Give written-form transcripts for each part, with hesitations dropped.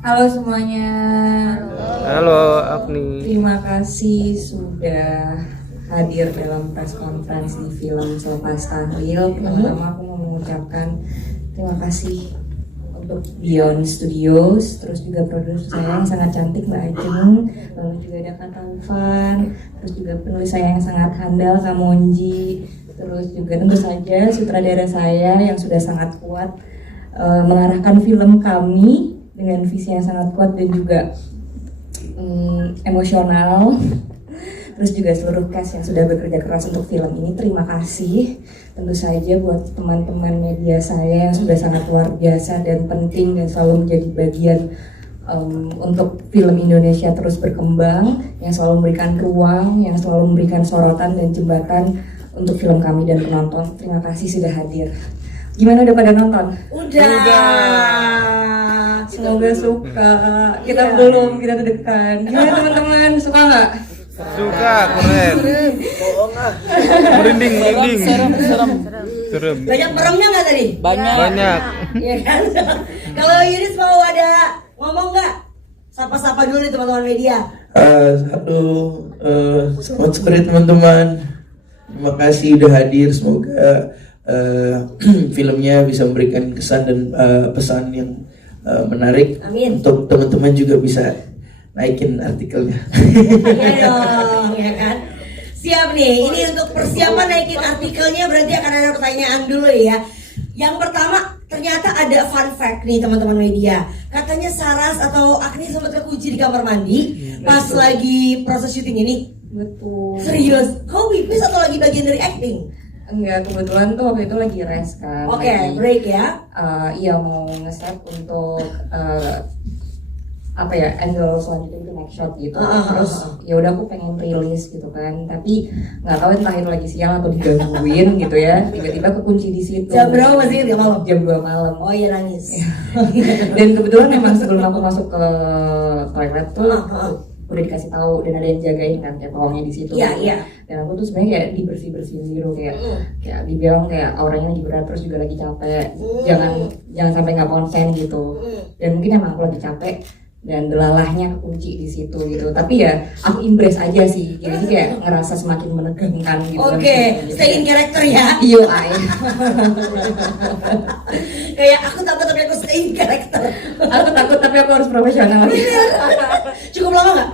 Halo semuanya. Halo Agni. Terima kasih sudah hadir dalam press conference di film Selepas Tahlil. Pertama aku mau mengucapkan terima kasih untuk Beyond Studios, terus juga produser saya yang sangat cantik Mbak Ajeng, lalu juga ada Kak Taufan, terus juga penulis saya yang sangat handal Kak Monji, terus juga tentu saja sutradara saya yang sudah sangat kuat mengarahkan film kami dengan visi yang sangat kuat dan juga emosional. Terus juga seluruh cast yang sudah bekerja keras untuk film ini, terima kasih. Tentu saja buat teman-teman media saya yang sudah sangat luar biasa dan penting dan selalu menjadi bagian untuk film Indonesia terus berkembang, yang selalu memberikan ruang, yang selalu memberikan sorotan dan jembatan untuk film kami dan penonton. Terima kasih sudah hadir. Gimana, udah pada nonton? Udah. Semoga suka. Kita belum, kita deg-degan. Gimana teman-teman, suka nggak? Suka, keren. Merinding. Serem. Banyak meremnya nggak tadi? Banyak. Iya kan? Kalau Yudis mau ada ngomong nggak? Sapa-sapa dulu nih teman-teman media. Selamat sore teman-teman. Terima kasih udah hadir. Semoga filmnya bisa memberikan kesan dan pesan yang menarik. Amin. Untuk teman-teman juga bisa naikin artikelnya. Iya dong, ya kan? Siap nih, ini untuk persiapan naikin artikelnya berarti akan ada pertanyaan dulu ya. Yang pertama, ternyata ada fun fact nih teman-teman media. Katanya Saras atau Agni sempat kekunci di kamar mandi pas lagi proses syuting ini. Betul. Serius? Kau pipis atau lagi bagian dari acting? Enggak, kebetulan tuh waktu itu lagi rest kan. Oke, break ya. Iya, mau nge-set untuk angle selanjutnya itu next shot gitu. Terus ya udah aku pengen rilis gitu kan, tapi nggak tahu entah itu lagi siang atau digangguin gitu ya, tiba-tiba kekunci di situ. Jam berapa masih ingat malam? Jam 2 malam. Oh iya, nangis. Dan kebetulan memang sebelum aku masuk ke toilet tuh udah dikasih tahu dan ada yang jagain kan kayak pawangnya di situ. Iya. Dan aku tuh sebenarnya kayak dibersih-bersihin gitu, kayak dibilang kayak auranya lagi berat, terus juga lagi capek. Jangan sampai nggak konsen gitu. Dan mungkin emang aku lagi capek dan delalahnya kekunci di situ gitu. Tapi ya aku impress aja sih. Jadi kayak ngerasa semakin menegangkan gitu. Oke, stay in character ya. Iya, ay. Kayak aku takut tapi aku stay in character. Aku takut tapi aku harus profesional. Cukup lama nggak?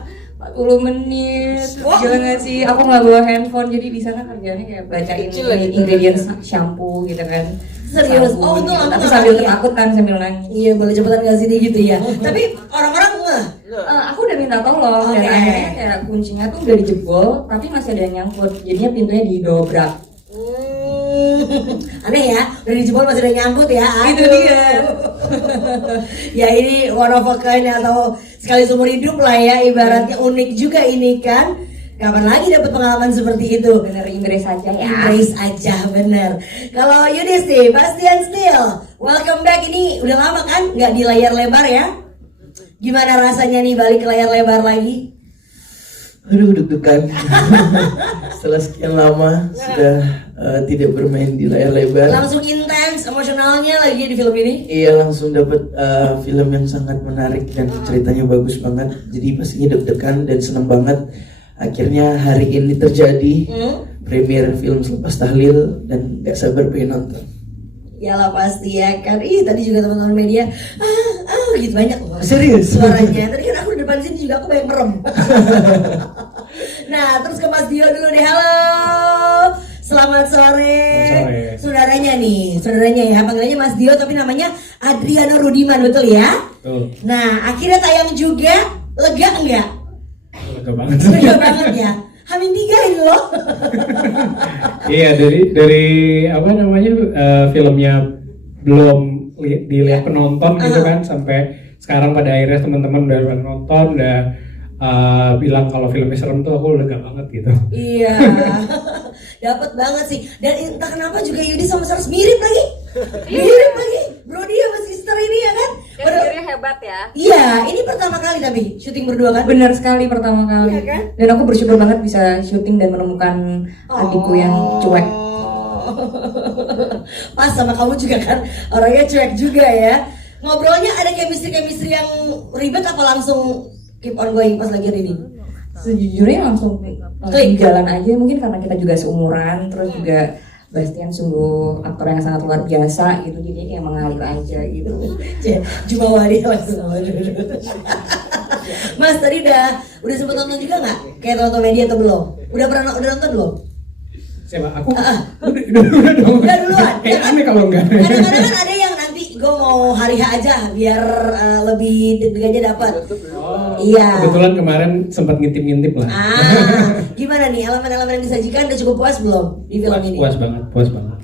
40 menit. Wah. Gila nggak sih? Aku nggak bawa handphone, jadi di sana kerjanya kayak bacain ingredients shampoo gitu kan. Serius? Shampoo Oh, untung gitu. aku Tapi nggak sambil kali ya. ketakutan sambil nangis. Iya, boleh cepetan nggak sini gitu ya. Tapi orang-orang nggak. Aku udah minta tolong dan Oke. akhirnya kayak kuncinya tuh udah dijebol, tapi masih ada yang nyangkut. Jadinya pintunya didobrak. Aneh ya, udah dijebol masih ada nyangkut ya. Itu Aduh. dia. Ya ini one of a kind atau sekali seumur hidup lah ya, ibaratnya unik juga ini kan. Kapan lagi dapat pengalaman seperti itu? Bener, Inggris aja ya. Embrace aja, bener. Kalau Yudis nih, Bastian Steel, welcome back. Ini udah lama kan nggak di layar lebar ya? Gimana rasanya nih balik ke layar lebar lagi? Aduh, deg-degan. Setelah sekian lama sudah tidak bermain di layar lebar. Langsung intens emosionalnya lagi di film ini? Iya, langsung dapat film yang sangat menarik dan ceritanya bagus banget. Jadi pastinya deg-degan dan senang banget. Akhirnya hari ini terjadi premier film Selepas Tahlil dan gak sabar pengen nonton. Yalah pasti ya kan. Tadi juga teman-teman media gitu banyak loh. Serius? Suaranya. Tadi kan aku di depan sini juga aku banyak merem. Nah, terus ke Mas Dio dulu deh. Halo. Selamat sore. Saudaranya ya. Panggilannya Mas Dio tapi namanya Adriano Rudiman, betul ya? Tuh, Nah, akhirnya tayang juga. Lega enggak? lega banget. Lega banget ya. Hamin 3 ini loh. Iya, dari apa namanya filmnya belum dilihat penonton gitu kan, sampai sekarang pada akhirnya teman-teman udah nonton, udah bilang kalau filmnya serem tuh aku lega banget gitu. Iya. Dapat banget sih. Dan entah kenapa juga Yudi sama Saras mirip lagi. Mirip lagi. Brody sama sister ini ya kan? Karirnya hebat ya. Iya, ini pertama kali tapi syuting berdua kan? Benar sekali, pertama kali. Iya kan? Dan aku bersyukur banget bisa syuting dan menemukan adikku yang cuek. Pas sama kamu juga kan, orangnya cuek juga ya. Ngobrolnya ada chemistry yang ribet apa langsung keep on going pas lagi reading? Sejujurnya langsung Klik. jalan aja, mungkin karena kita juga seumuran, terus juga Bastian sungguh aktor yang sangat luar biasa gitu, jadi kayak mengalir aja gitu. Jumawari langsung. Mas tadi udah sempet nonton juga nggak? Kayak nonton media atau belum? Udah nonton belum? Siapa? Aku? Udah dong. Udah duluan. Kayak aneh kalau enggak. Kadang-kadang kan ada yang nanti gue mau hari H aja biar lebih deg-degannya dapat. Iya. Kebetulan kemarin sempat ngintip-ngintip lah. Gimana nih elemen-elemen yang disajikan udah cukup puas belum di film ini? Puas banget.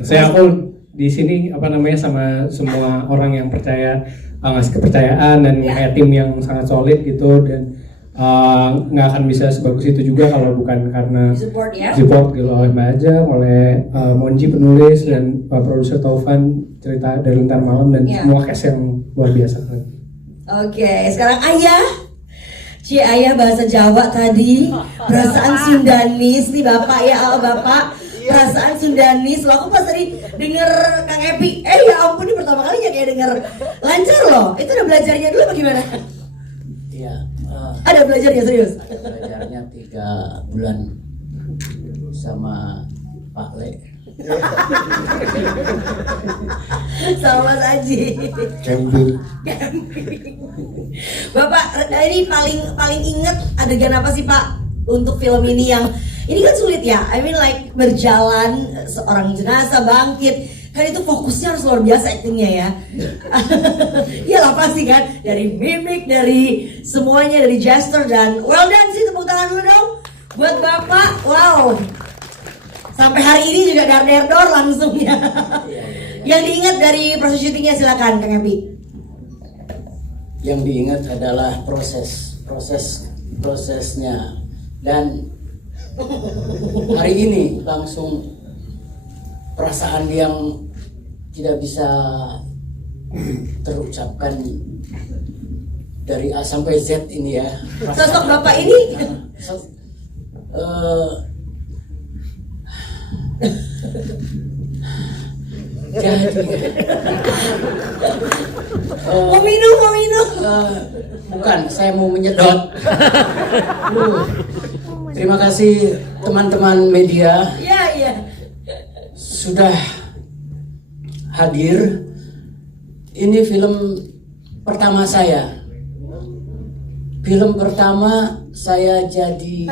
Aku di sini sama semua orang yang percaya, ngasih kepercayaan dan kayak tim yang sangat solid gitu, dan nggak akan bisa sebagus itu juga kalau bukan karena Support ya. support gitu oleh Mbak Aja, oleh Monji penulis dan produser Taufan cerita dari Lintar Malam dan semua cast yang luar biasa. Oke, sekarang Ayah. Ayah bahasa Jawa tadi, perasaan Sundanis nih Bapak ya, Bapak. Perasaan Sundanis, lo aku pas tadi denger Kang Epi, ya ampun ini pertama kalinya kayak denger lancar loh. Itu udah belajarnya dulu apa gimana? Iya. Ada belajarnya serius? Belajarnya 3 bulan sama Pak Le. Sama Mas Aji. Campur. Bapak, ini paling inget adegan apa sih Pak untuk film ini yang ini kan sulit ya? I mean like berjalan seorang jenazah bangkit, kan itu fokusnya harus luar biasa actingnya ya. Iyalah pasti kan, dari mimik, dari semuanya, dari gesture, dan well done sih, tepuk tangan dulu dong buat Bapak. Wow, sampai hari ini juga dar-der-dor langsung ya. Yang diingat dari proses syutingnya silakan Kang Epi. Yang diingat adalah prosesnya, dan hari ini langsung perasaan yang tidak bisa terucapkan dari A sampai Z ini ya. Sosok Bapak ini mau minum bukan, saya mau menyedot. Terima kasih teman-teman media ya. sudah hadir. Ini film pertama saya. Film pertama saya jadi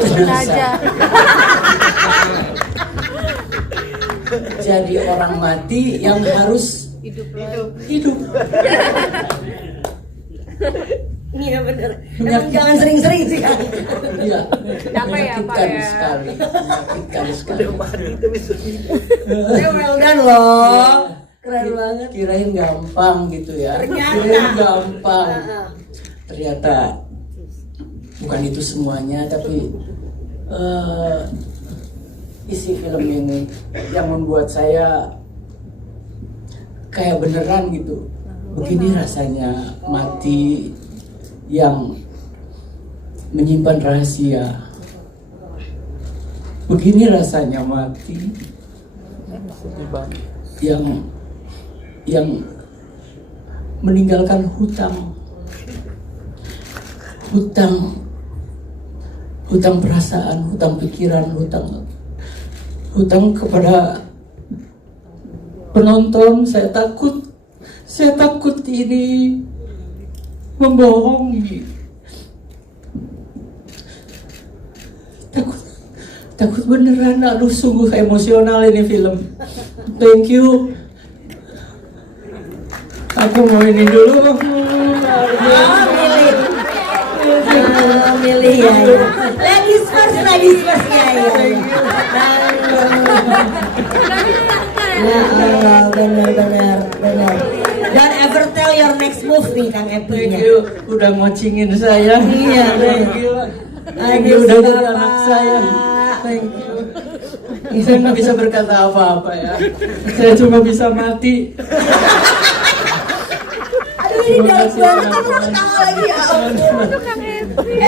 jenazah. Jadi orang mati yang harus hidup. Iya benar. Emang jangan sering-sering sih kan. Iya. Menyakitkan sekali. Well done loh. Keren banget. Kirain gampang gitu ya. Ternyata bukan itu semuanya, tapi isi film ini yang membuat saya kayak beneran gitu. Begini rasanya mati yang menyimpan rahasia. Begini rasanya mati yang meninggalkan hutang perasaan, hutang pikiran, hutang kepada penonton. Saya takut ini membohongi, takut beneran. Aduh, sungguh emosional ini film. Thank you. Aku mau ini dulu. Milih ya. Ladies first ya. Ya Allah, benar. Don't ever tell your next move nih Kang Epi. Thank you, udah ngocingin saya. Iya, Thank you. Thank you udah jadi anak saya. Thank you. Saya nggak bisa berkata apa-apa ya. Saya cuma bisa mati. Aduh ini dalam banget, aku ketawa lagi ya ampun.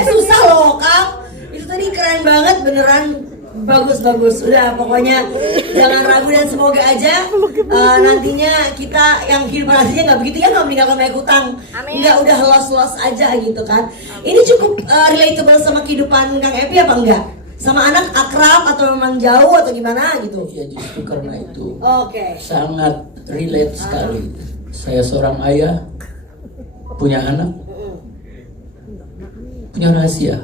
Susah loh Kang. Itu tadi keren banget beneran. Bagus. Udah pokoknya jangan ragu dan semoga aja nantinya kita yang kehidupan aslinya nggak begitu ya, nggak meninggalkan banyak utang, nggak udah los aja gitu kan. Ini cukup relatable sama kehidupan Kang Epi apa enggak? Sama anak akrab atau memang jauh atau gimana gitu? Ya justru karena itu Oke. sangat relate sekali. Saya seorang ayah, punya anak, punya rahasia.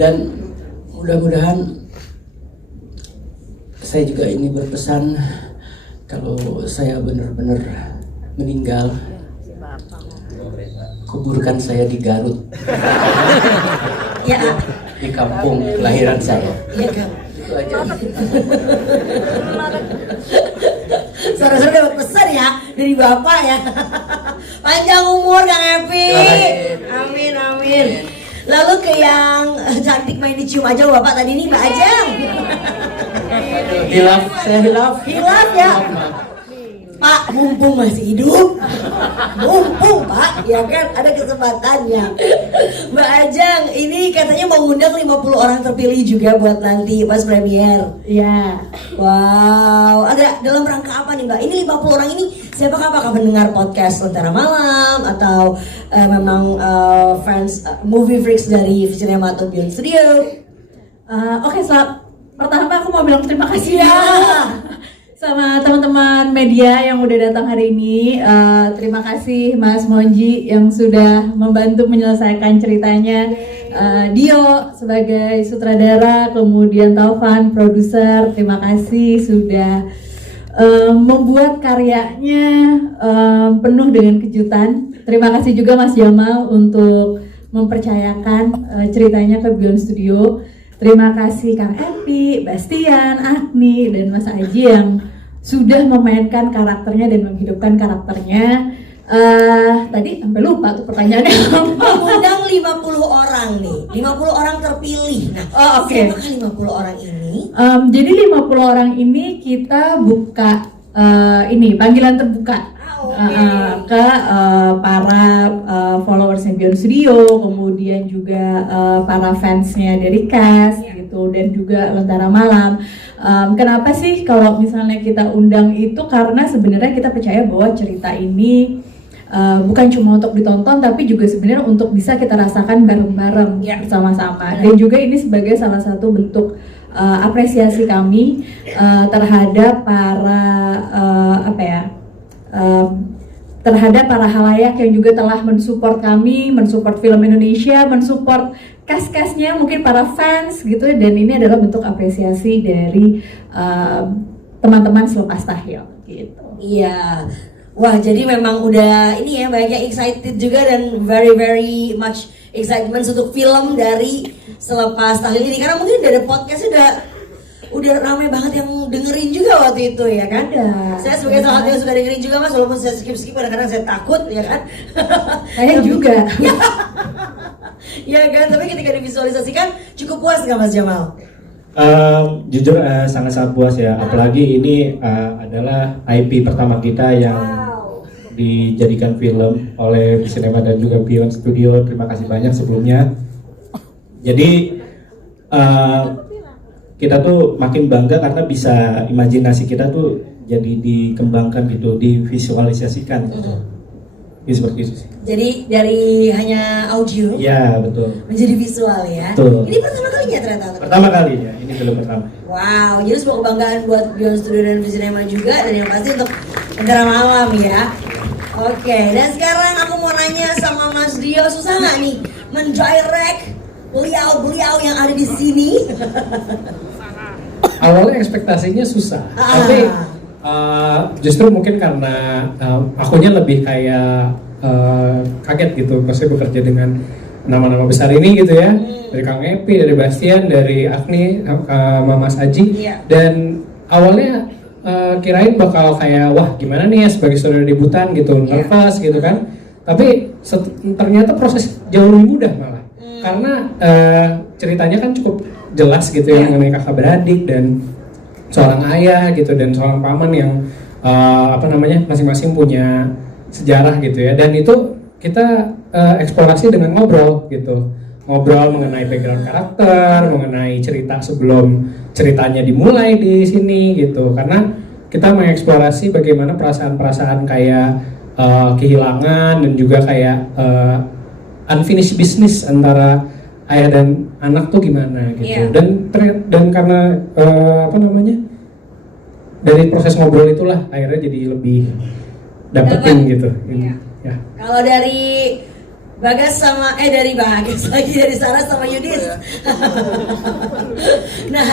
Dan mudah-mudahan saya juga ini berpesan kalau saya benar-benar meninggal, kuburkan saya di Garut, Ya, di kampung kelahiran saya. iya Kang. Itu aja. Saudara-saudara dapat pesan ya dari Bapak ya. Panjang umur Kang Epi. Amin. Lalu ke yang cantik main dicium aja Bapak tadi nih Mbak Ajeng. Saya hilaf. Hilaf ya. Pak, mumpung masih hidup, mumpung Pak, ya kan ada kesempatannya. Mbak Ajeng, ini katanya mau ngundang 50 orang terpilih juga buat nanti pas premier. Iya. Wow, ada dalam rangka apa nih Mbak? Ini 50 orang ini siapakah, apakah mendengar podcast Lentera Malam atau memang fans movie freaks dari Cinema atau Beyond Studio? Oke, pertama aku mau bilang terima kasih Ya. sama teman-teman media yang udah datang hari ini. Terima kasih Mas Monji yang sudah membantu menyelesaikan ceritanya. Dio sebagai sutradara, kemudian Taufan produser, terima kasih sudah membuat karyanya penuh dengan kejutan. Terima kasih juga Mas Jamal untuk mempercayakan ceritanya ke Beyond Studio. Terima kasih Kang Epi, Bastian, Agni, dan Mas Aji yang sudah memainkan karakternya dan menghidupkan karakternya. Tadi sampai lupa tuh pertanyaannya apa. Mengundang 50 orang nih, 50 orang terpilih. Nah, oke. siapakah 50 orang ini? Jadi 50 orang ini kita buka ini panggilan terbuka ke para followersnya Beyond Studio, kemudian juga para fansnya dari cast gitu, dan juga Lentera Malam. Kenapa sih kalau misalnya kita undang itu? Karena sebenarnya kita percaya bahwa cerita ini bukan cuma untuk ditonton, tapi juga sebenarnya untuk bisa kita rasakan bareng-bareng bersama-sama. Dan juga ini sebagai salah satu bentuk apresiasi kami terhadap para terhadap para halayak yang juga telah mensupport kami, mensupport film Indonesia, mensupport cast-castnya, mungkin para fans gitu. Dan ini adalah bentuk apresiasi dari teman-teman selepas tahil gitu. Iya. Wah, jadi memang udah ini ya, banyak yang excited juga dan very much excitement untuk film dari selepas tahil ini, karena mungkin udah ada podcast, udah ramai banget yang dengerin juga waktu itu ya kan. Saya sebagai salah satu yang suka dengerin juga Mas, walaupun saya skip kadang-kadang saya takut ya kan. Saya juga. Ya kan, tapi ketika divisualisasikan cukup puas nggak Mas Jamal? Jujur sangat-sangat puas ya, apalagi ini adalah IP pertama kita yang dijadikan film oleh Cinema dan juga Beyond Studio. Terima kasih banyak sebelumnya. Jadi kita tuh makin bangga karena bisa imajinasi kita tuh jadi dikembangkan gitu, divisualisasikan gitu. Seperti itu sih. Jadi dari hanya audio Ya betul. menjadi visual ya. Betul. Ini pertama kalinya ternyata. Pertama kali ya, ini film pertama. Wow, jadi sebuah kebanggaan buat Beyond Studio dan Cinema juga, dan yang pasti untuk Lentera Malam ya. Oke, dan sekarang aku mau nanya sama Mas Dio, susah nggak nih mendirect beliau yang ada di sini? Awalnya ekspektasinya susah, tapi justru mungkin karena akunya lebih kayak kaget gitu, maksudnya bekerja dengan nama-nama besar ini gitu ya, dari Kang Epi, dari Bastian, dari Agni, Mas Aji, dan awalnya kirain bakal kayak wah gimana nih ya sebagai saudara debutan gitu, nervous gitu kan, tapi ternyata proses jauh lebih mudah malah, karena ceritanya kan cukup jelas gitu ya, mengenai kakak beradik dan seorang ayah gitu, dan seorang paman yang masing-masing punya sejarah gitu ya, dan itu kita eksplorasi dengan ngobrol gitu, ngobrol mengenai background karakter, mengenai cerita sebelum ceritanya dimulai di sini gitu. Karena kita mengeksplorasi bagaimana perasaan-perasaan kayak kehilangan dan juga kayak unfinished business antara ayah dan anak tuh gimana gitu. Dan karena dari proses ngobrol itulah akhirnya jadi lebih dapetin gitu. Ya. Kalau dari Bagas sama dari Bagas lagi dari Sarah sama Yudis. Nah,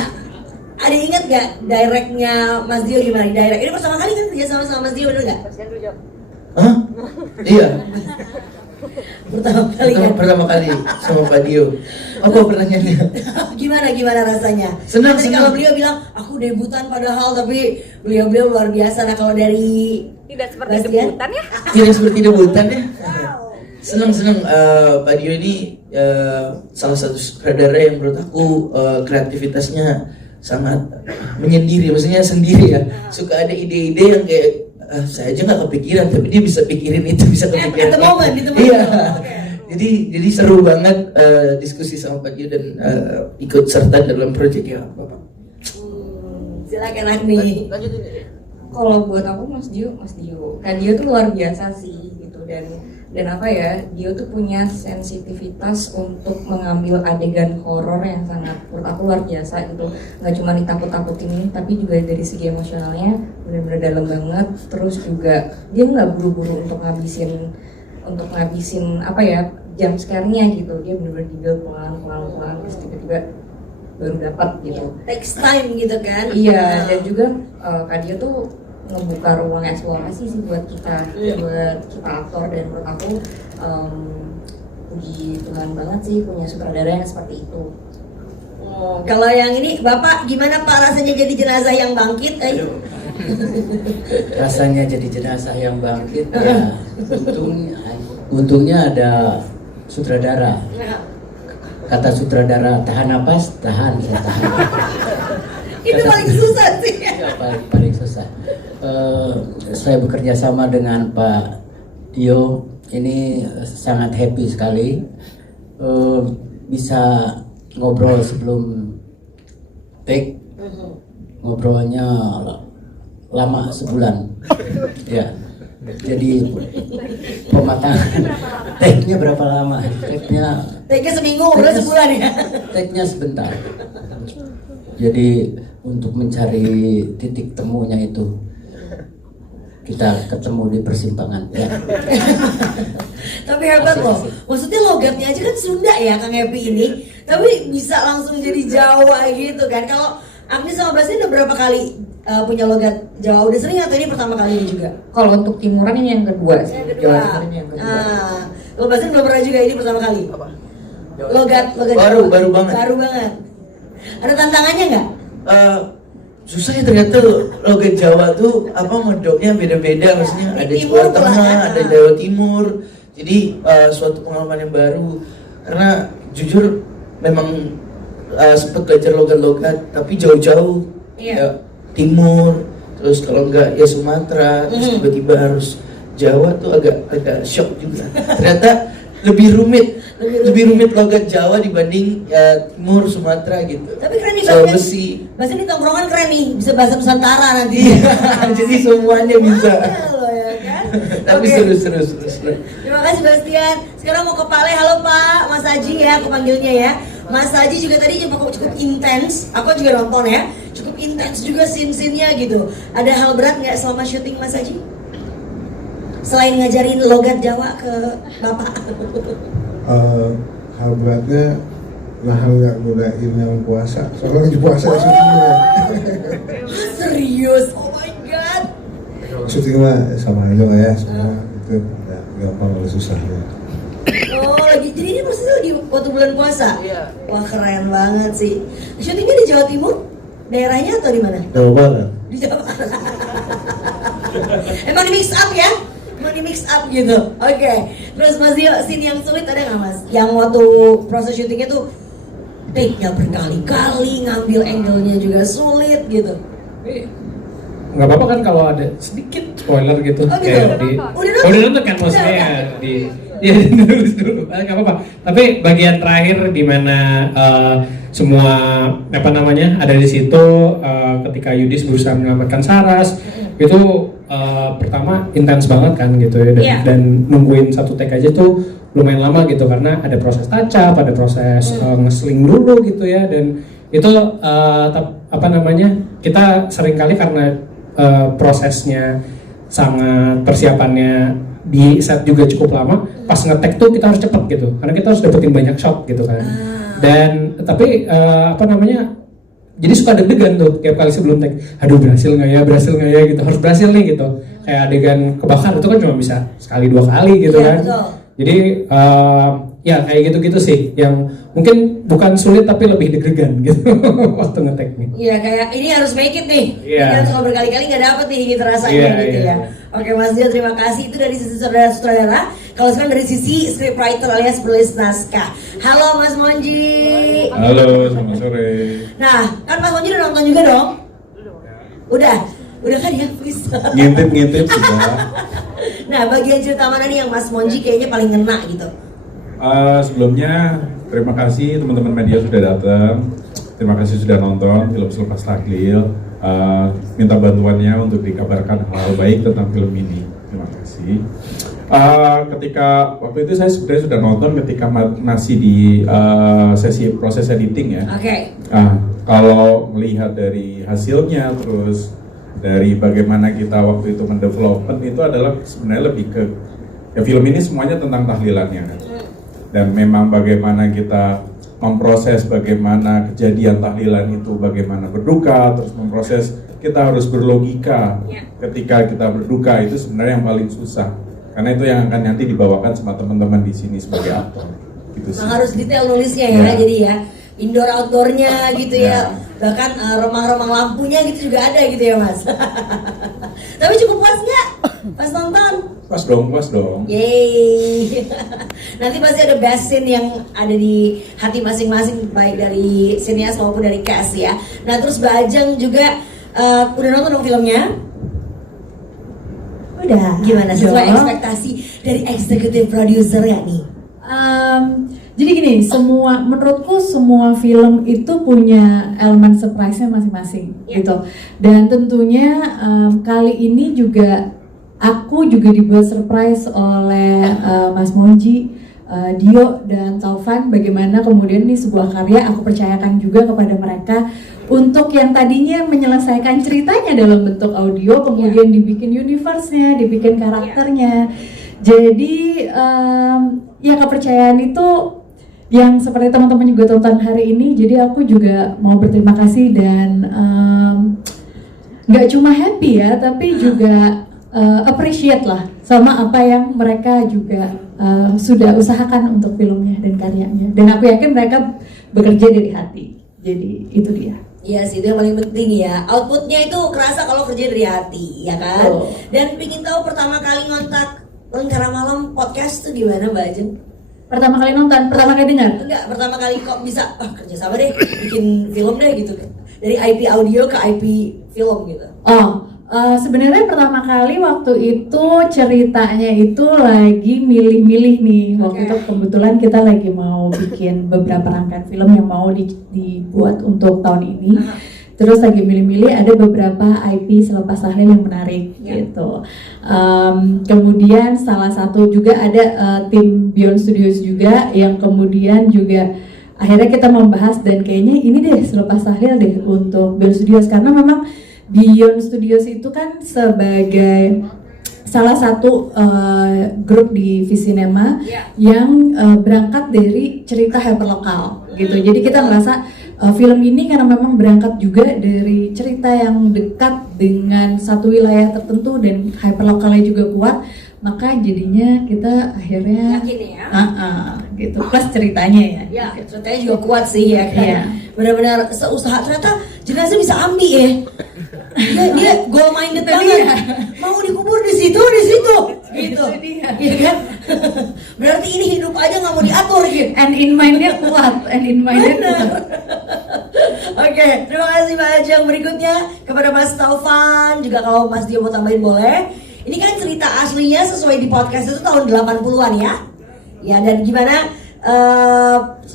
ada ingat gak directnya Mas Dio gimana? Direct ini pertama kali kan kerja sama Mas Dio, bener gak? Hah? Iya. Pertama kali kan? sama Pak Dio. Apa pertanyaannya? Gimana rasanya? Senang. Kalau beliau bilang aku debutan padahal tapi beliau luar biasa. Nah kalau dari tidak seperti Bastian? debutan ya. Tidak seperti debutan ya. Senang Pak Dio ini salah satu sutradara yang menurut aku kreativitasnya sangat menyendiri, maksudnya sendiri ya. Suka ada ide-ide yang kayak saya aja nggak kepikiran, tapi dia bisa pikirin itu, bisa kepikiran. At the moment. Iya. Jadi seru banget diskusi sama Pak Dio dan ikut serta dalam proyek ya Bapak. Silakan Agni. Kalau buat aku Mas Dio, kan Dio tuh luar biasa sih gitu, dan apa ya, Dio tuh punya sensitivitas untuk mengambil adegan horor yang sangat menurut aku luar biasa gitu. Nggak cuma ditakut-takutin, tapi juga dari segi emosionalnya benar-benar dalam banget. Terus juga dia nggak buru-buru untuk ngabisin apa ya, jam scare-nya gitu. Dia benar-benar di-build pelan-pelan terus tiba-tiba baru dapat gitu. Takes time gitu kan? Iya, dan juga Kak Dio tuh ngebuka ruang eksplorasi sih buat kita aktor, dan menurut aku puji Tuhan banget sih punya sutradara yang seperti itu. Kalau yang ini Bapak gimana Pak rasanya jadi jenazah yang bangkit? Rasanya jadi jenazah yang bangkit ya. Untungnya ada sutradara. Kata sutradara, tahan napas, tahan. Itu paling susah sih. Ya, paling susah. Saya bekerja sama dengan Pak Dio, ini sangat happy sekali. Bisa ngobrol sebelum take, ngobrolnya lama sebulan. Ya. Jadi pematangan take-nya berapa lama? Take-nya seminggu, udah sebulan ya. Take-nya sebentar. Jadi untuk mencari titik temunya itu kita ketemu di persimpangan ya. Tapi hebat loh, maksudnya logatnya aja kan Sunda ya Kang Happy ini, tapi bisa langsung jadi Jawa gitu kan. Kalau Agnes sama Bastian udah berapa kali punya logat Jawa? Udah sering atau ini pertama kali ini juga? Kalau untuk timuran ini yang kedua sih. Yang kedua. Jawa Timur ini yang kedua. Kalau Bastian belum pernah juga, ini pertama kali. Logat Baru banget. Baru banget. Ada tantangannya nggak? Susah ya ternyata logat Jawa tuh modoknya beda-beda, maksudnya ada Timur Jawa Tengah, pula. ada Jawa Timur. Jadi suatu pengalaman yang baru, karena jujur memang sempat belajar logat-logat tapi jauh-jauh. Iya. Ya, Timur, terus kalau enggak ya Sumatera, terus tiba-tiba harus Jawa tuh agak shock juga. Ternyata lebih rumit logat Jawa dibanding Timur Sumatera gitu. Tapi keren nih Sulawesi. Bastian di tongkrongan keren nih, bisa bahasa Nusantara nanti. Iya, jadi semuanya bisa. Loh, ya kan? Tapi Oke. seru. Terima kasih Bastian. Sekarang mau ke Pale. Halo Pak, Mas Haji ya, aku panggilnya ya. Mas Haji juga tadi cukup intens. Aku juga nonton ya. Cukup intens juga scene-nya gitu. Ada hal berat nggak selama syuting Mas Haji? Selain ngajarin logat Jawa ke Bapak. Hal beratnya hal yang mudahin yang puasa. Soalnya lagi puasa syutingnya. Serius? Oh my god. Syuting mah sama aja lah ya, semua itu nggak gampang atau susah ya. Oh lagi, jadi ini maksudnya lagi waktu bulan puasa? Iya. Wah keren banget sih. Syutingnya di Jawa Timur? Daerahnya atau di mana? Jawa Barat. Di Jawa Barat. Emang di mix up ya? Emang di mix up gitu. Oke. Terus Mas Dio, scene yang sulit ada nggak Mas? Yang waktu proses syutingnya tuh take-nya berkali-kali, ngambil angle-nya juga sulit gitu. Nggak apa-apa kan kalau ada sedikit spoiler gitu. Oh, gitu? Kayak Udah nonton? nonton kan maksudnya Udah, ya, Iya, ditulis dulu. Nggak apa-apa. Tapi bagian terakhir di mana semua apa namanya ada di situ ketika Yudis berusaha menyelamatkan Saras itu pertama intens banget kan gitu ya dan nungguin satu take aja tuh lumayan lama gitu karena ada proses touch up, ada proses ngesling dulu gitu ya dan itu apa namanya kita sering kali karena prosesnya sangat persiapannya di set juga cukup lama pas ngetek tuh kita harus cepet gitu karena kita harus dapetin banyak shot gitu kan dan tapi apa namanya jadi suka deg-degan tuh tiap kali sebelum take aduh berhasil nggak ya gitu harus berhasil nih gitu kayak adegan kebakar itu kan cuma bisa sekali dua kali gitu kan betul. Jadi ya kayak gitu-gitu sih yang mungkin bukan sulit tapi lebih deg-degan gitu waktu nge-take nih. Iya kayak ini harus make it nih. Iya. Ini harus kalau berkali-kali nggak dapet nih gitu rasanya gitu ya. Oke Mas Dio terima kasih itu dari sisi saudara-saudara. Kalau sekarang dari sisi scriptwriter alias penulis naskah. Halo Mas Monji. Halo, selamat sore. Nah kan Mas Monji udah nonton juga dong? Udah kan ya please. Ngintip sudah. Nah bagian cerita mana nih yang Mas Monji kayaknya paling ngena gitu? Sebelumnya terima kasih teman-teman media sudah datang. Terima kasih sudah nonton film Selepas Tahlil. Minta bantuannya untuk dikabarkan hal baik tentang film ini. Terima kasih. Ketika waktu itu saya sebenarnya sudah nonton ketika masih di sesi proses editing ya. Oke. Kalau melihat dari hasilnya terus dari bagaimana kita waktu itu mendevelopment itu adalah sebenarnya lebih ke ya film ini semuanya tentang tahlilannya kan. Dan memang bagaimana kita memproses bagaimana kejadian tahlilan itu bagaimana berduka terus memproses kita harus berlogika ketika kita berduka itu sebenarnya yang paling susah karena itu yang akan nanti dibawakan sama teman-teman di sini sebagai aktor gitu sih. Harus detail nulisnya ya jadi ya indoor outdoornya gitu ya bahkan remang-remang lampunya gitu juga ada gitu ya Mas. Tapi cukup puas nggak pas nonton? Pas dong. Yeay. Nanti pasti ada best scene yang ada di hati masing-masing baik dari sinias maupun dari cast ya. Nah terus Mbak Ajeng juga udah nonton dong filmnya? Udah. Gimana sesuai ekspektasi dari executive producer ya nih? Jadi gini, menurutku semua film itu punya elemen surprise-nya masing-masing gitu. Dan tentunya kali ini juga aku juga dibuat surprise oleh Mas Monji, Dio dan Taufan. Bagaimana kemudian nih sebuah karya aku percayakan juga kepada mereka untuk yang tadinya menyelesaikan ceritanya dalam bentuk audio, kemudian dibikin universe-nya, dibikin karakternya. Jadi ya kepercayaan itu yang seperti teman-teman juga tonton hari ini. Jadi aku juga mau berterima kasih dan nggak cuma happy ya, tapi juga appreciate lah sama apa yang mereka juga sudah usahakan untuk filmnya dan karyanya. Dan aku yakin mereka bekerja dari hati. Jadi itu dia. Iya sih, itu yang paling penting ya. Outputnya itu kerasa kalau kerja dari hati, ya kan? Dan pingin tahu pertama kali ngontak Lentera Malam podcast tuh gimana Mbak Ajeng? Pertama kali nonton, pertama kali dengar? Enggak, pertama kali kok bisa kerja sama deh, bikin film deh gitu. Dari IP audio ke IP film gitu. Sebenarnya pertama kali waktu itu ceritanya itu lagi milih-milih nih. Waktu itu kebetulan kita lagi mau bikin beberapa rangkaian film yang mau dibuat untuk tahun ini. Terus lagi milih-milih ada beberapa IP Selepas Tahlil yang menarik gitu. Kemudian salah satu juga ada tim Beyond Studios juga yang kemudian juga akhirnya kita membahas dan kayaknya ini deh Selepas Tahlil deh untuk Beyond Studios karena memang Beyond Studios itu kan sebagai salah satu grup di Visinema yang berangkat dari cerita hyperlokal gitu. Jadi kita merasa film ini karena memang berangkat juga dari cerita yang dekat dengan satu wilayah tertentu dan hyperlokalnya juga kuat, maka jadinya kita akhirnya yakin ya? Gitu. Plus ceritanya ya. Ya, ceritanya juga kuat sih ya kan. Benar-benar seusaha ternyata jenazah bisa ambil ya. Dia goal minded banget. Mau dikubur di situ gitu. Iya kan? Berarti ini hidup aja nggak mau diatur gitu. And in mind-nya kuat. Oke, terima kasih Mbak Ajeng. Berikutnya kepada Mas Taufan, juga kalau Mas Dio mau tambahin boleh. Ini kan cerita aslinya sesuai di podcast itu tahun 80-an ya. Ya, dan gimana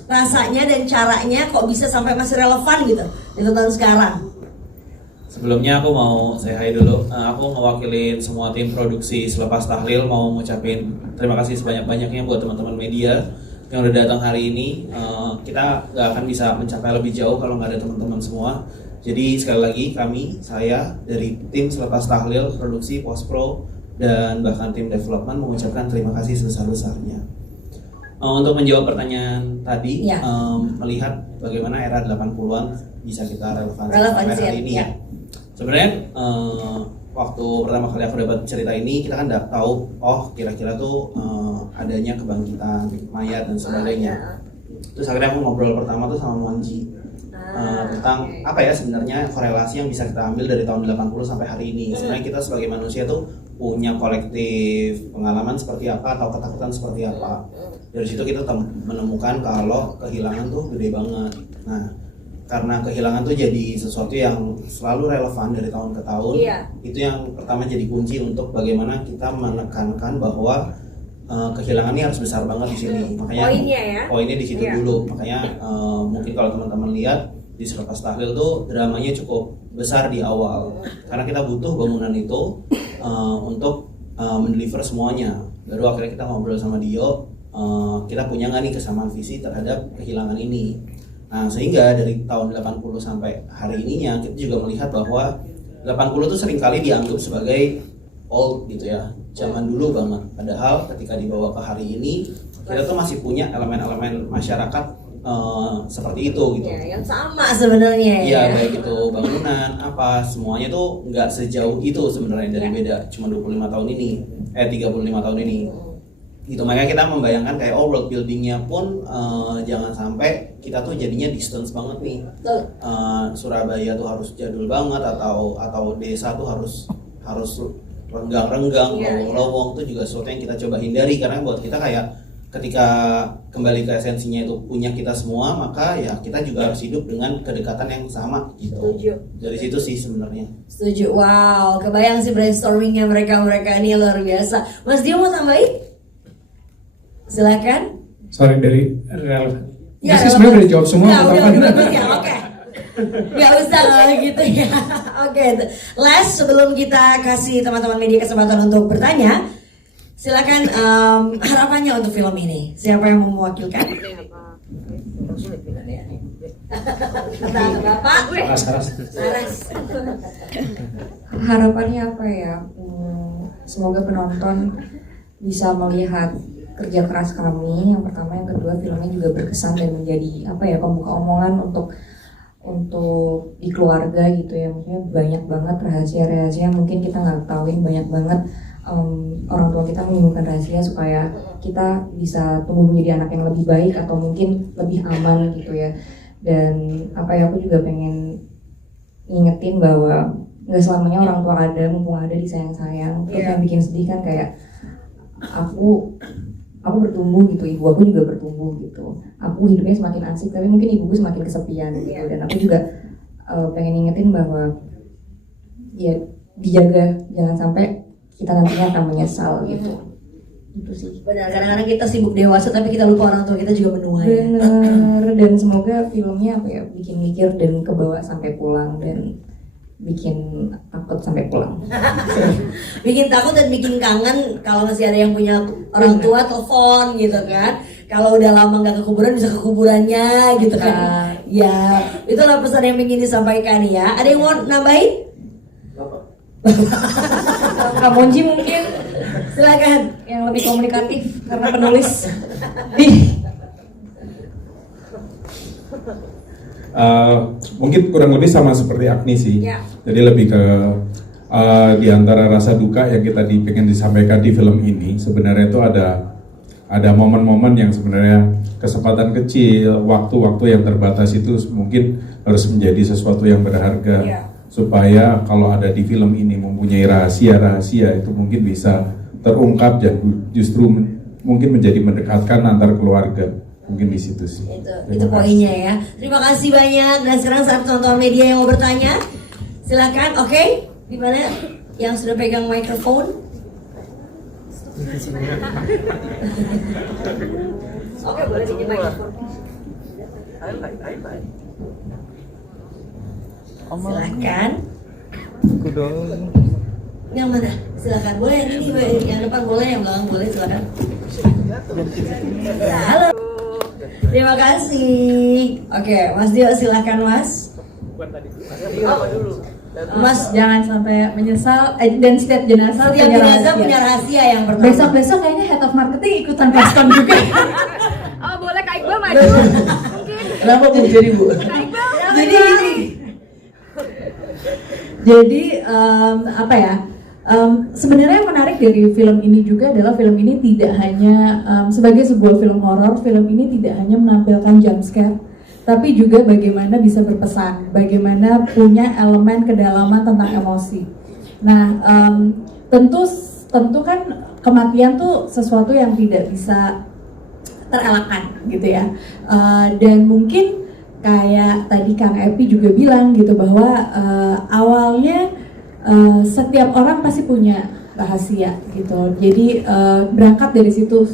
rasanya dan caranya kok bisa sampai masih relevan gitu ditonton sekarang? Sebelumnya aku mau say hi dulu. Aku mewakilin semua tim produksi Selepas Tahlil mau ngucapin terima kasih sebanyak-banyaknya buat teman-teman media yang udah datang hari ini. Kita gak akan bisa mencapai lebih jauh kalau nggak ada teman-teman semua. Jadi sekali lagi saya dari tim Selepas Tahlil, produksi, post pro, dan bahkan tim development mengucapkan terima kasih sebesar-besarnya. Untuk menjawab pertanyaan tadi, Ya. melihat bagaimana era 80-an bisa kita relevansi Relevansi, sampai hari ini ya. ya. Sebenarnya waktu pertama kali aku dapat cerita ini, kita kan udah tahu, oh kira-kira tuh adanya kebangkitan mayat dan sebagainya. Terus akhirnya aku ngobrol pertama tuh sama Monji tentang apa ya sebenarnya korelasi yang bisa kita ambil dari tahun 80 sampai hari ini. Sebenarnya kita sebagai manusia tuh punya kolektif pengalaman seperti apa atau ketakutan seperti apa. Dari situ kita menemukan kalau kehilangan tuh gede banget. Nah, karena kehilangan tuh jadi sesuatu yang selalu relevan dari tahun ke tahun. Itu yang pertama jadi kunci untuk bagaimana kita menekankan bahwa kehilangan ini harus besar banget di sini. Makanya poinnya di situ dulu. Makanya mungkin kalau teman-teman lihat di Selepas Tahlil tuh dramanya cukup besar di awal. Karena kita butuh bangunan itu untuk mendeliver semuanya. Baru akhirnya kita ngobrol sama Dio, kita punya nggak nih kesamaan visi terhadap kehilangan ini. Nah, sehingga dari tahun 80 sampai hari ininya kita juga melihat bahwa 80 tuh seringkali dianggap sebagai old gitu ya, zaman dulu banget. Padahal ketika dibawa ke hari ini kita tuh masih punya elemen-elemen masyarakat seperti itu gitu. Ya, yang sama sebenarnya. Iya, baik itu bangunan apa semuanya tuh nggak sejauh itu sebenarnya dari beda cuma 25 tahun ini 35 tahun ini. Gitu, makanya kita membayangkan kayak world buildingnya pun jangan sampai kita tuh jadinya distance banget nih. Surabaya tuh harus jadul banget atau desa tuh harus renggang-renggang, lowong-lowong tuh juga sesuatu yang kita coba hindari karena buat kita kayak ketika kembali ke esensinya itu punya kita semua, maka ya kita juga harus hidup dengan kedekatan yang sama gitu. Setuju. Dari situ sih sebenarnya. Setuju. Wow, kebayang sih brainstormingnya mereka ini luar biasa. Mas Dio mau tambahin? Silakan. Sorry dari relevan. Ya, Masih sebenarnya udah dijawab semua. Ya, atau udah apa? bagus ya, oke. Gak usah kalau gitu ya. Oke, last sebelum kita kasih teman-teman media kesempatan untuk bertanya, silakan harapannya untuk film ini. Siapa yang mau mewakilkan? Kata Bapak. Saras. Harapannya apa ya? Semoga penonton bisa melihat kerja keras kami. Yang pertama, yang kedua filmnya juga berkesan dan menjadi apa ya, pembuka omongan untuk di keluarga gitu ya. Maksudnya banyak banget rahasia-rahasia mungkin kita nggak tahuin, banyak banget orang tua kita menyembunyikan rahasia supaya kita bisa tumbuh menjadi anak yang lebih baik atau mungkin lebih aman gitu ya. Dan apa ya, aku juga pengen ngingetin bahwa nggak selamanya orang tua ada, mumpung ada disayang-sayang. Terus yang bikin sedih kan kayak aku bertumbuh gitu, ibu aku juga bertumbuh gitu. Aku hidupnya semakin asik, tapi mungkin ibuku semakin kesepian gitu. Dan aku juga pengen ngingetin bahwa ya dijaga, jangan sampai kita nantinya akan menyesal gitu. Itu sih. Benar, kadang-kadang kita sibuk dewasa tapi kita lupa orang tua kita juga menua ya. Bener. Dan semoga filmnya apa ya, bikin mikir dan kebawa sampai pulang dan bikin takut sampai pulang. Bikin takut dan bikin kangen. Kalau masih ada yang punya orang tua, telepon gitu kan. Kalau udah lama nggak ke kuburan, bisa ke kuburannya gitu kan. Ya, itulah pesan yang ingin disampaikan ya. Ada yang mau nambahin? Kak Monji mungkin Silakan. yang lebih komunikatif karena penulis. Mungkin kurang lebih sama seperti Agni sih. Ya. Jadi lebih ke di antara rasa duka yang kita pengen disampaikan di film ini, sebenarnya itu ada momen-momen yang sebenarnya kesempatan kecil, waktu-waktu yang terbatas itu mungkin harus menjadi sesuatu yang berharga. Ya. Supaya kalau ada di film ini mempunyai rahasia-rahasia itu mungkin bisa terungkap dan justru mungkin menjadi mendekatkan antar keluarga. Mungkin di situ sih. Itu poinnya ya. Terima kasih banyak. Dan sekarang saat teman-teman media yang mau bertanya, silakan. Oke, di mana yang sudah pegang mikrofon? Oke, boleh pinjam mikrofon. Silakan. Aku dong. Yang mana? Silakan. Boleh yang ini, yang depan boleh, yang belakang boleh, silakan. Ya, halo. Terima kasih. Oke, Mas Dio silakan Mas. Mas jangan sampai menyesal dan setiap jenazah Setiap jenazah punya rahasia yang pertama. Besok-besok kayaknya head of marketing ikutan preskon juga. Oh boleh Kak Iqbal maju. Mungkin. Kenapa Bu jadi Bu? Kak Iqbal. Jadi apa ya? Sebenarnya yang menarik dari film ini juga adalah film ini tidak hanya sebagai sebuah film horor, film ini tidak hanya menampilkan jump scare, tapi juga bagaimana bisa berpesan, bagaimana punya elemen kedalaman tentang emosi. Nah, tentu kan kematian tuh sesuatu yang tidak bisa terelakkan gitu ya. Dan mungkin kayak tadi Kang Epi juga bilang gitu bahwa awalnya setiap orang pasti punya rahasia gitu. Jadi berangkat dari situ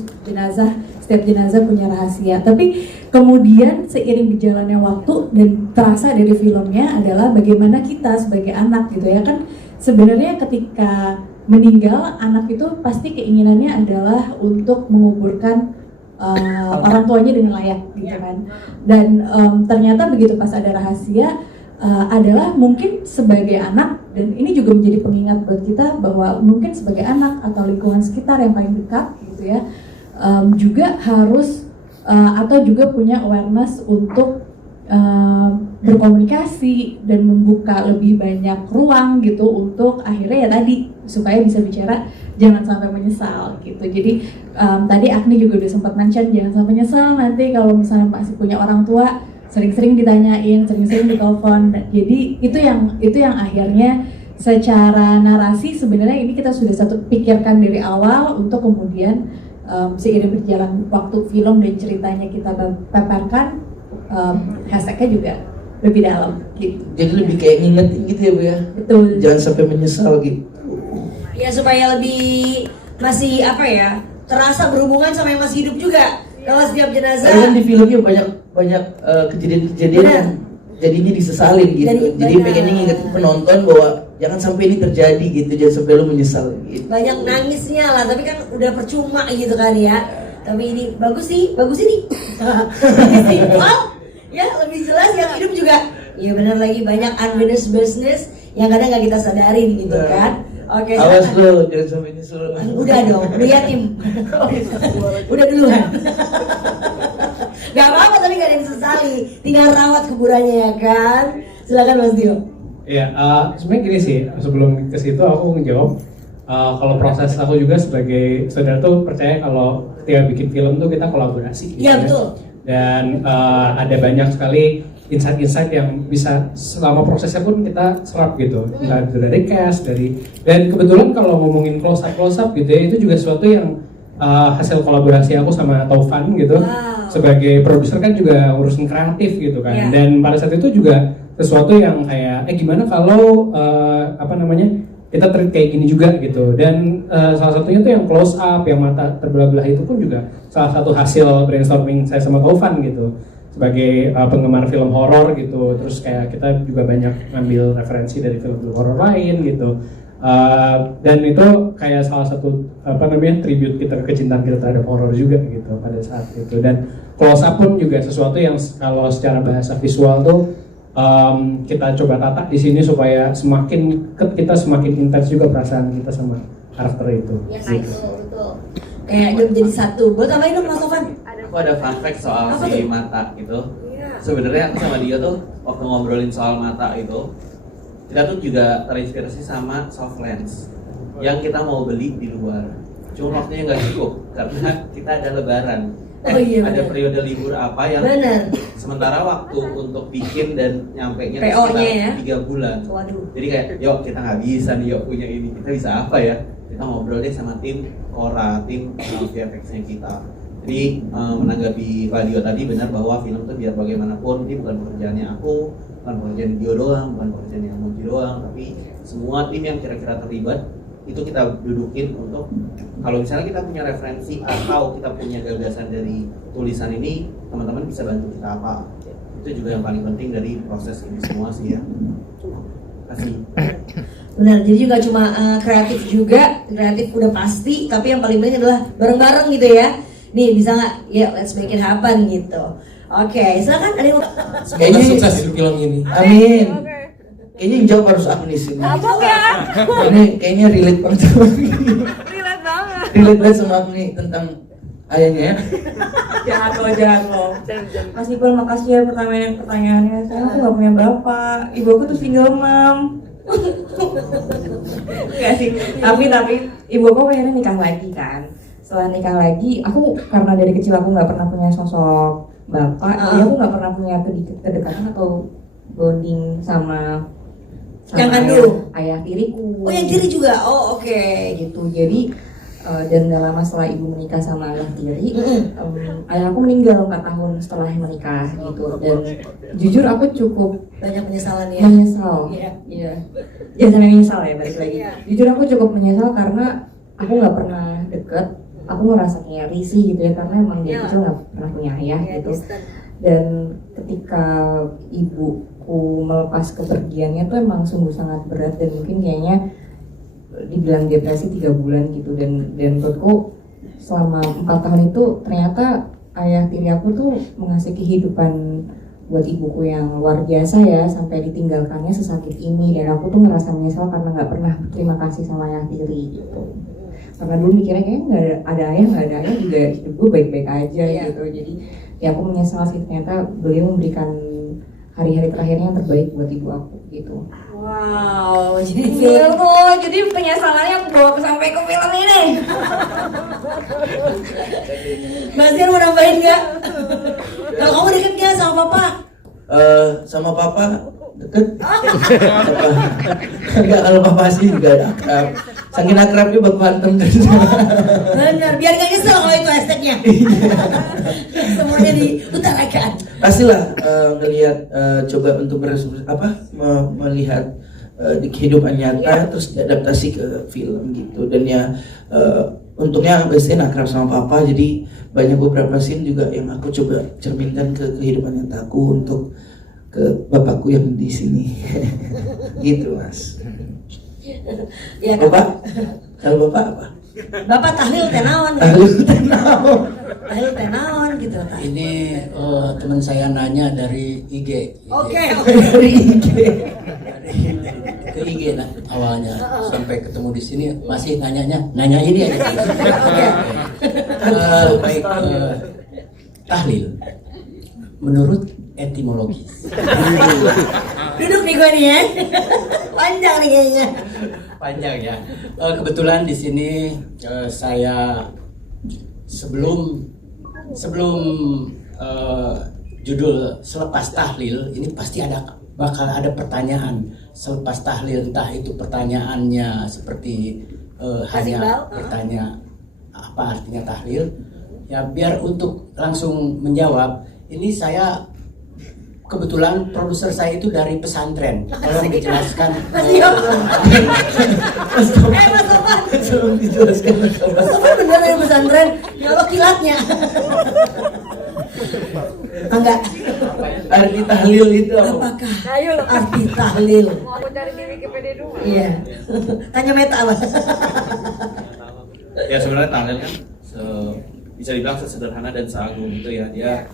setiap jenazah punya rahasia. Tapi kemudian seiring berjalannya waktu dan terasa dari filmnya adalah bagaimana kita sebagai anak gitu ya kan, sebenarnya ketika meninggal anak itu pasti keinginannya adalah untuk menguburkan orang tuanya dengan layak gitu kan. Dan ternyata begitu pas ada rahasia adalah mungkin sebagai anak, dan ini juga menjadi pengingat buat kita bahwa mungkin sebagai anak atau lingkungan sekitar yang paling dekat gitu ya, juga harus atau juga punya awareness untuk berkomunikasi dan membuka lebih banyak ruang gitu untuk akhirnya ya tadi supaya bisa bicara jangan sampai menyesal gitu. Jadi tadi Agni juga udah sempat mention jangan sampai nyesal nanti kalau misalnya masih punya orang tua, sering-sering ditanyain, sering-sering ditelepon. Jadi itu yang akhirnya secara narasi sebenarnya ini kita sudah pikirkan dari awal untuk kemudian seiring berjalan waktu film dan ceritanya kita paparkan, hashtagnya juga lebih dalam gitu. Jadi lebih kayak ngingetin gitu ya Bu ya. Betul. Jangan sampai menyesal gitu. Ya supaya lebih masih apa ya, terasa berhubungan sama yang masih hidup juga. Kalau setiap jenazah. Karena kan di filmnya banyak kejadian-kejadian yang jadinya disesalin gitu. Jadi pengen ngingetin penonton bahwa jangan sampai ini terjadi gitu, jangan sampai lu menyesal gitu. Banyak nangisnya lah, tapi kan udah percuma gitu kan ya. Tapi ini bagus ini. Lebih simpel, ya lebih jelas. Yang hidup juga, ya benar lagi banyak unfinished business yang kadang nggak kita sadarin gitu kan. Oke, awas lo, jangan sampai nyesel. Udah dong, udah yatim. Udah duluan. Gak apa-apa tapi gak ada yang disesali, tinggal rawat kuburannya ya kan. Silakan Mas Dio. Iya, sebenarnya gini sih, sebelum ke situ aku ngejawab kalau proses aku juga sebagai saudara tuh percaya kalau ketika bikin film tuh kita kolaborasi. Iya gitu, betul. Dan ada banyak sekali insight-insight yang bisa selama prosesnya pun kita serap gitu. Entah itu dari cast, dan kebetulan kalau ngomongin close up gitu ya, itu juga sesuatu yang hasil kolaborasi aku sama Taufan gitu. Wow. Sebagai produser kan juga urusan kreatif gitu kan. Yeah. Dan pada saat itu juga sesuatu yang kayak gimana kalau kita treat kayak gini juga gitu. Dan salah satunya tuh yang close up, yang mata terbelah-belah itu pun juga salah satu hasil brainstorming saya sama Taufan gitu. Sebagai penggemar film horor gitu, terus kayak kita juga banyak ngambil referensi dari film-film horor lain gitu, dan itu kayak salah satu tribute kita ke kecintaan kita terhadap horor juga gitu pada saat itu. Dan close up pun juga sesuatu yang kalau secara bahasa visual tuh kita coba tata di sini supaya kita semakin intens juga perasaan kita sama karakter itu. Ya betul. Kayak jadi satu. Buat tambahin dong Mas Taufan. Aku ada fun fact soal apa si tuh? mata gitu. Iya. Sebenarnya aku sama dia tuh waktu ngobrolin soal mata itu, kita tuh juga terinspirasi sama soft lens yang kita mau beli di luar. Cuma waktunya nggak cukup karena kita ada lebaran. Oh iya, ada bener. periode libur apa yang Bener. sementara waktu untuk bikin dan nyampenya tuh PO-nya sekitar 3 bulan. Waduh. Jadi kayak, yuk kita nggak bisa nih, yuk punya ini, kita bisa apa ya? Kita ngobrol deh sama tim Kora, tim VFX-nya kita. Jadi menanggapi Pak Dio tadi, benar bahwa film itu biar bagaimanapun ini bukan pekerjaannya aku, bukan pekerjaan Dio doang, bukan pekerjaan yang Monji doang, tapi semua tim yang kira-kira terlibat itu kita dudukin untuk kalau misalnya kita punya referensi atau kita punya gagasan dari tulisan ini, teman-teman bisa bantu kita apa. Itu juga yang paling penting dari proses ini semua sih ya. Kasih. Benar, jadi juga cuma kreatif juga, kreatif udah pasti, tapi yang paling penting adalah bareng-bareng gitu ya. Nih bisa nggak? Ya, let's make it happen gitu. Oke, silakan ada yang Semoga sukses di film ini. Amin. Kayaknya yang jawab harus Agnes ini. Abang ya. Ini kayaknya relate banget sama Agni. Relate banget. Relate banget sama Agni tentang ayahnya ya. Jahat loh. Mas Iqbal, makasih ya pertanyaannya. Saya aku nggak punya bapak. Ibu aku tuh single mom. Enggak sih. Tapi ibu aku akhirnya nikah lagi kan. Setelah nikah lagi, aku karena dari kecil aku nggak pernah punya sosok bapak. Jadi aku nggak pernah punya kedekatan atau bonding sama yang kandung ayah tiriku. Oh, yang tiri juga. Oh, oke. Gitu. Jadi dan gak lama setelah ibu menikah sama ayah tiri, ayah aku meninggal 4 tahun setelah menikah gitu. Dan jujur aku cukup banyak penyesalan ya. Menyesal. Iya. Jangan sampai menyesal ya, balik lagi. Jujur aku cukup menyesal karena aku nggak pernah deket. Aku ngerasa kayak risih gitu ya, karena emang dari kecil nggak pernah punya ayah gitu. Dan ketika ibuku melepas kepergiannya tuh emang sungguh sangat berat, dan mungkin kayaknya dibilang depresi 3 bulan gitu. Dan menurutku selama 4 tahun itu ternyata ayah tiri aku tuh mengasih kehidupan buat ibuku yang luar biasa ya, sampai ditinggalkannya sesakit ini. Dan aku tuh ngerasa menyesal karena nggak pernah berterima kasih sama ayah tiri gitu. Karena dulu mikirnya kayaknya nggak ada ayah juga hidup gue baik-baik aja gitu. Jadi ya aku menyesal sih, ternyata beliau memberikan hari-hari terakhirnya yang terbaik buat ibu aku gitu. Wow, jadi penyesalannya aku bawa sampai ke film ini. Mbak Zian mau nambahin nggak? Kalau kamu deket nggak sama papa? Sama papa deket. Enggak, kalau papa sih juga ada akrab. Saking akrabnya baku hantem terus. Benar, biar gak nyesel kalau itu hashtagnya. Semuanya diutarakan. Pastilah ngelihat coba untuk melihat di kehidupan nyata terus diadaptasi ke film gitu. Dan ya untungnya biasanya akrab sama papa, jadi banyak beberapa scene juga yang aku coba cerminkan ke kehidupan nyataku untuk ke bapakku yang di sini. Gitu mas. Ya, Bapak, kalau bapak apa? Bapak tahlil tenawan. Tahlil tenawan gitu Pak. Ini teman saya nanya dari IG. Oke. Dari IG. Ke IG nah, awalnya sampai ketemu di sini masih nanya ini aja. Baik, tahlil menurut etimologis. Duduk nih gue nih ya. Panjang nih kayaknya. Panjang ya. Kebetulan di sini saya sebelum judul selepas tahlil ini pasti bakal ada pertanyaan selepas tahlil, entah itu pertanyaannya seperti hanya bertanya apa artinya tahlil. Ya biar untuk langsung menjawab, ini saya kebetulan produser saya itu dari pesantren. Tolong dijelaskan. Mas Sofan. Tolong dijelaskan. Mas Sofan bener dari pesantren. Ya Allah kilatnya. Enggak. Arti tahlil itu apa? Apakah arti tahlil? Mau aku cari di Wikipedia dulu. Iya. Tanya Meta apa? Ya sebenarnya tahlil kan bisa dibilang sesederhana dan seagung itu ya. Dia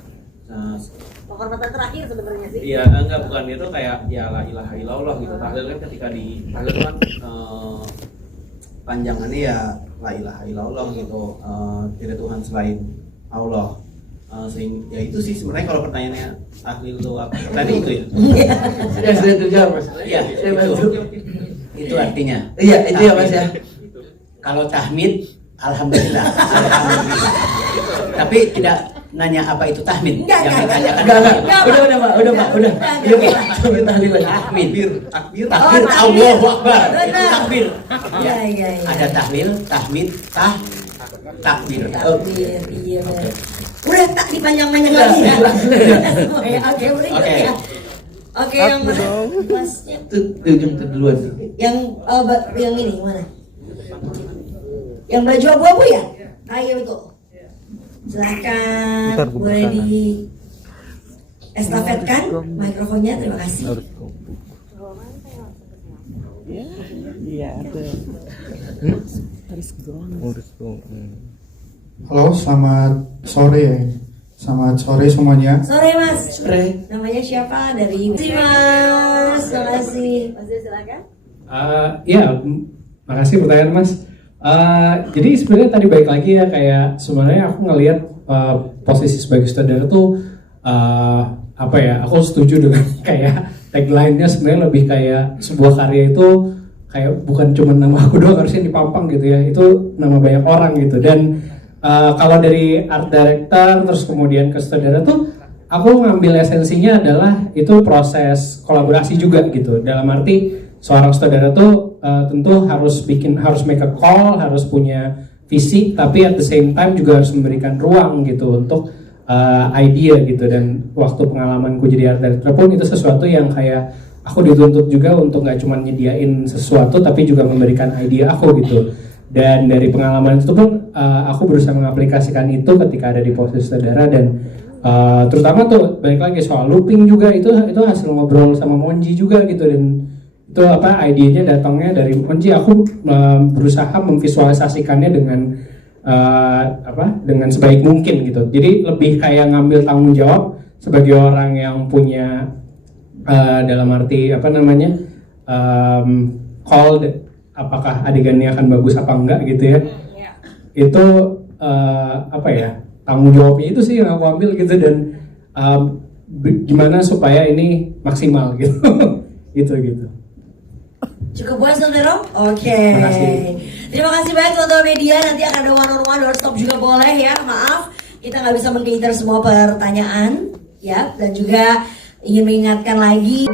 penghormatan terakhir sebenarnya sih. Iya, bukan itu kayak ya la ilaha illallah gitu. Tahlil kan ketika di tahlil kan panjangannya ya la ilaha illallah gitu. Tidak Tuhan selain Allah. Sehingga ya itu sih sebenarnya kalau pertanyaannya tahlil itu apa? Tadi itu ya. Sudah terjawab mas. Iya, Saya bantu. itu artinya. Iya itu ya mas ya. Kalau tahmid, alhamdulillah. Alhamdulillah. Tapi tidak nanya apa itu tahmid. Enggak. Enggak. Udah pak. Udah. Iya pak. Coba tahlil lagi. Tahmid. Takbir. Takbir, Allahu Akbar. Itu takbir. Iya. Ada tahlil, tahmid, takbir. Takbir, iya. Udah tak dipanjang-panjang lagi ya. Oke, berikut ya. Oke, yang mana? Masnya. Itu ujung keduluan. Yang ini mana? Yang baju abu-abu ya? Iya betul. Silakan, Bentar, gua boleh bertahan. di estafetkan mikrofonnya. Terima kasih. Halo, selamat sore. Selamat sore semuanya. Sore Mas. Sore. Namanya siapa? Dari Mas. Terima kasih. Mas silakan. Ya, makasih pertanyaan Mas. Jadi sebenarnya tadi balik lagi ya, kayak sebenarnya aku ngelihat posisi sebagai sutradara tuh apa ya? Aku setuju dengan kayak tagline-nya sebenarnya lebih kayak sebuah karya itu kayak bukan cuma nama aku doang harusnya dipampang gitu ya. Itu nama banyak orang gitu. Dan kalau dari art director terus kemudian ke sutradara tuh aku ngambil esensinya adalah itu proses kolaborasi juga gitu. Dalam arti seorang sutradara tuh tentu harus make a call, harus punya visi, tapi at the same time juga harus memberikan ruang gitu untuk idea gitu. Dan waktu pengalamanku jadi art director pun itu sesuatu yang kayak aku dituntut juga untuk nggak cuma nyediain sesuatu tapi juga memberikan ide aku gitu. Dan dari pengalaman itu pun aku berusaha mengaplikasikan itu ketika ada di posisi sutradara. Dan terutama tuh balik lagi soal looping juga, itu hasil ngobrol sama Monji juga gitu. Dan itu idenya datangnya dari Monji. Aku berusaha memvisualisasikannya dengan dengan sebaik mungkin gitu. Jadi lebih kayak ngambil tanggung jawab sebagai orang yang punya dalam arti call apakah adegannya akan bagus apa enggak gitu ya. Itu tanggung jawabnya itu sih yang aku ambil gitu. Dan gimana supaya ini maksimal gitu. gitu. Cukup puas Vero? Oke. Makasih. Terima kasih banyak teman-teman media. Nanti akan ada one-on-one, doorstop juga boleh ya. Maaf, kita nggak bisa meng-cater semua pertanyaan ya. Dan juga ingin mengingatkan lagi